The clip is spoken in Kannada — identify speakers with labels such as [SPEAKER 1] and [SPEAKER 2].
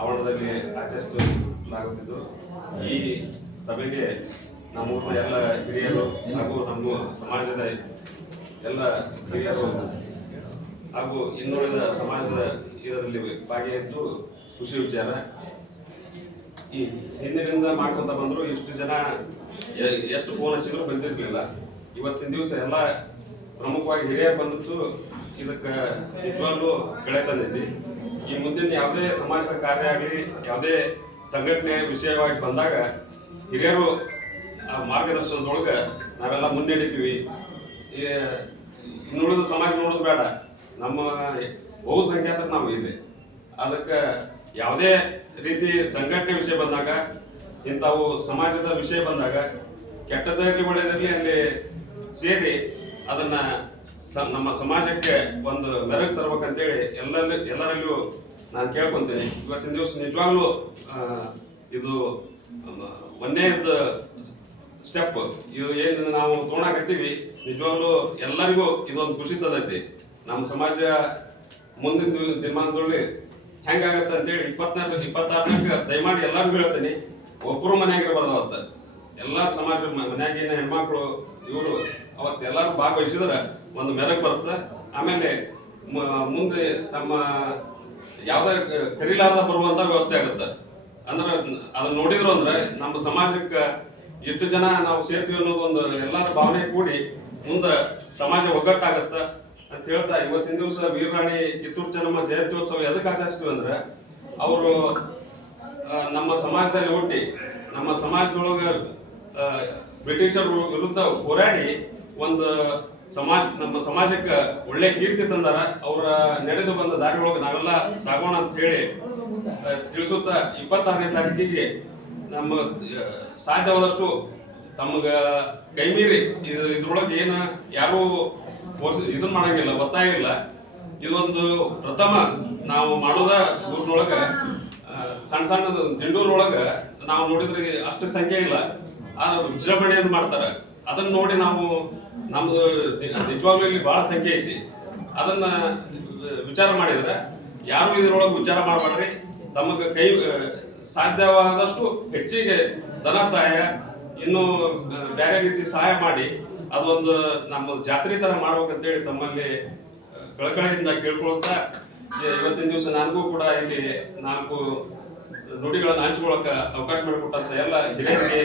[SPEAKER 1] ಆವರಣದಲ್ಲಿ ಆಚರಿಸಲಾಗುತ್ತಿದ್ದು ಈ ಸಭೆಗೆ ನಮ್ಮೂರಿನ ಎಲ್ಲ ಹಿರಿಯರು ಹಾಗೂ ನಮ್ಮ ಸಮಾಜದ ಎಲ್ಲ ಹಿರಿಯರು ಹಾಗೂ ಇನ್ನುಳಿದ ಸಮಾಜದ ಇದರಲ್ಲಿ ಭಾಗಿಯಾದ್ದು ಖುಷಿ ವಿಚಾರ. ಈ ಹಿಂದಿನಿಂದ ಮಾಡ್ಕೊತ ಬಂದರು ಇಷ್ಟು ಜನ ಎಷ್ಟು ಫೋನ್ ಹಚ್ಚಿದ್ರು ಬಂದಿರಲಿಲ್ಲ ಇವತ್ತಿನ ದಿವಸ ಎಲ್ಲ ಪ್ರಮುಖವಾಗಿ ಹಿರಿಯರು ಬಂದದ್ದು ಇದಕ್ಕೆ ನಿಜವಾಗ್ಲೂ ಕಳೆ ತಂದೈತಿ ಈ ಮುಂದಿನ ಯಾವುದೇ ಸಮಾಜದ ಕಾರ್ಯ ಆಗಲಿ, ಯಾವುದೇ ಸಂಘಟನೆ ವಿಷಯವಾಗಿ ಬಂದಾಗ ಹಿರಿಯರು ಆ ಮಾರ್ಗದರ್ಶನದೊಳಗೆ ನಾವೆಲ್ಲ ಮುನ್ನಡೀತೀವಿ. ಇನ್ನುಳಿದ ಸಮಾಜ ನೋಡೋದು ಬೇಡ. ನಮ್ಮ ಬಹುಸಂಖ್ಯಾತ ನಾವು ಇದೆ. ಅದಕ್ಕೆ ಯಾವುದೇ ರೀತಿ ಸಂಘಟನೆ ವಿಷಯ ಬಂದಾಗ, ಇಂಥವು ಸಮಾಜದ ವಿಷಯ ಬಂದಾಗ, ಕೆಟ್ಟದಾಗಲಿ ಒಳ್ಳೆಯದಾಗಲಿ ಅಲ್ಲಿ ಸೇರಿ ಅದನ್ನ ನಮ್ಮ ಸಮಾಜಕ್ಕೆ ಒಂದು ಮೆರಗು ತರ್ಬೇಕಂತೇಳಿ ಎಲ್ಲರಲ್ಲಿ ಎಲ್ಲರಲ್ಲಿಯೂ ನಾನು ಕೇಳ್ಕೊತೀನಿ. ಇವತ್ತಿನ ದಿವಸ ನಿಜವಾಗ್ಲೂ ಇದು ಒಂದೇ ಒಂದೇದು ಸ್ಟೆಪ್. ಇದು ಏನು ನಾವು ತೊಗೊಳಕತ್ತೀವಿ ನಿಜವಾಗ್ಲೂ ಎಲ್ಲರಿಗೂ ಇದೊಂದು ಖುಷಿ ತಂದೈತಿ. ನಮ್ಮ ಸಮಾಜ ಮುಂದಿನ ದಿನ- ದಿನಮಾನದಲ್ಲಿ ಹೆಂಗಾಗತ್ತೆ ಅಂತೇಳಿ ಇಪ್ಪತ್ನಾಲ್ಕು ಇಪ್ಪತ್ತಾರನಾಗ ದಯಮಾಡಿ ಎಲ್ಲರಿಗೂ ಹೇಳ್ತೀನಿ. ಒಬ್ಬರು ಮನ್ಯಾಗ ಅವತ್ತು. ಎಲ್ಲ ಸಮಾಜ ಮನೆಯಾಗಿನ ಹೆಣ್ಮಕ್ಳು, ಇವರು ಅವತ್ತು ಎಲ್ಲರೂ ಭಾಗವಹಿಸಿದ್ರೆ ಒಂದು ಮೆರಗು ಬರುತ್ತೆ. ಆಮೇಲೆ ಮುಂದೆ ನಮ್ಮ ಯಾವುದೇ ಕರಿಲಾರ್ದ ಬರುವಂತ ವ್ಯವಸ್ಥೆ ಆಗುತ್ತೆ. ಅಂದ್ರೆ ಅದನ್ನ ನೋಡಿದ್ರು ಅಂದ್ರೆ ನಮ್ಮ ಸಮಾಜಕ್ಕೆ ಎಷ್ಟು ಜನ ನಾವು ಸೇರ್ತೀವಿ ಅನ್ನೋದು ಒಂದು ಎಲ್ಲರ ಭಾವನೆ ಕೂಡಿ ಮುಂದೆ ಸಮಾಜ ಒಗ್ಗಟ್ಟಾಗತ್ತ ಅಂತ ಹೇಳ್ತಾ ಇವತ್ತಿನ ದಿವಸ ವೀರರಾಣಿ ಕಿತ್ತೂರು ಚೆನ್ನಮ್ಮ ಜಯಂತ್ಯೋತ್ಸವ ಎದಕ್ಕೆ ಆಚರಿಸ್ತೀವಿ ಅಂದ್ರೆ ಅವರು ನಮ್ಮ ಸಮಾಜದಲ್ಲಿ ಹುಟ್ಟಿ ನಮ್ಮ ಸಮಾಜದೊಳಗ ಬ್ರಿಟಿಷರ ವಿರುದ್ಧ ಹೋರಾಡಿ ಒಂದು ಸಮಾಜ, ನಮ್ಮ ಸಮಾಜಕ್ಕೆ ಒಳ್ಳೆ ಕೀರ್ತಿ ತಂದಾರ, ಅವರ ನಡೆದು ಬಂದ ದಾರಿ ಒಳಗೆ ನಾವೆಲ್ಲ ಸಾಗೋಣ ಅಂತ ಹೇಳಿ ತಿಳಿಸುತ್ತ ಇಪ್ಪತ್ತಾರನೇ ತಾರೀಕಿಗೆ ನಮ್ಮ ಸಾಧ್ಯವಾದಷ್ಟು ತಮಗ ಕೈ ಮೀರಿ ಇದು ಇದ್ರೊಳಗೆ ಏನು ಯಾರೂ ಫೋರ್ಸ್ ಇದನ್ನ ಮಾಡಂಗಿಲ್ಲ ಗೊತ್ತಾಗಿಲ್ಲ ಇದೊಂದು ಪ್ರಥಮ ನಾವು ಮಾಡೋದ ಊರಿನೊಳಗ ಸಣ್ಣ ಸಣ್ಣ ದಿಂಡೂರೊಳಗ ನಾವು ನೋಡಿದ್ರೆ ಅಷ್ಟು ಸಂಖ್ಯೆ ಇಲ್ಲ. ಆದ್ರೆ ವಿಜೃಂಭಣೆಯನ್ನು ಮಾಡ್ತಾರ. ಅದನ್ನ ನೋಡಿ ನಾವು, ನಮ್ದು ನಿಜವಾಗ್ಲೂ ಇಲ್ಲಿ ಬಹಳ ಸಂಖ್ಯೆ ಐತಿ. ಅದನ್ನ ವಿಚಾರ ಮಾಡಿದ್ರೆ, ಯಾರು ಇದ್ರೊಳಗೆ ವಿಚಾರ ಮಾಡಬೇಡ್ರಿ. ತಮಗೆ ಕೈ ಸಾಧ್ಯವಾದಷ್ಟು ಹೆಚ್ಚಿಗೆ ಧನ ಸಹಾಯ, ಇನ್ನು ಬೇರೆ ರೀತಿ ಸಹಾಯ ಮಾಡಿ, ಅದೊಂದು ನಮ್ಮ ಜಾತ್ರೆ ತರ ಮಾಡ್ಬೇಕಂತೇಳಿ ತಮ್ಮಲ್ಲಿ ಕಳಕಳಿಯಿಂದ ಕೇಳ್ಕೊಳ್ತಾ ಇವತ್ತಿನ ದಿವಸ ನನಗೂ ಕೂಡ ಇಲ್ಲಿ ನಾಲ್ಕು ನುಡಿಗಳನ್ನು ಹಂಚ್ಕೊಳಕ ಅವಕಾಶ ಮಾಡಿಕೊಟ್ಟಂತ ಎಲ್ಲ ಹಿರಿಯರಿಗೆ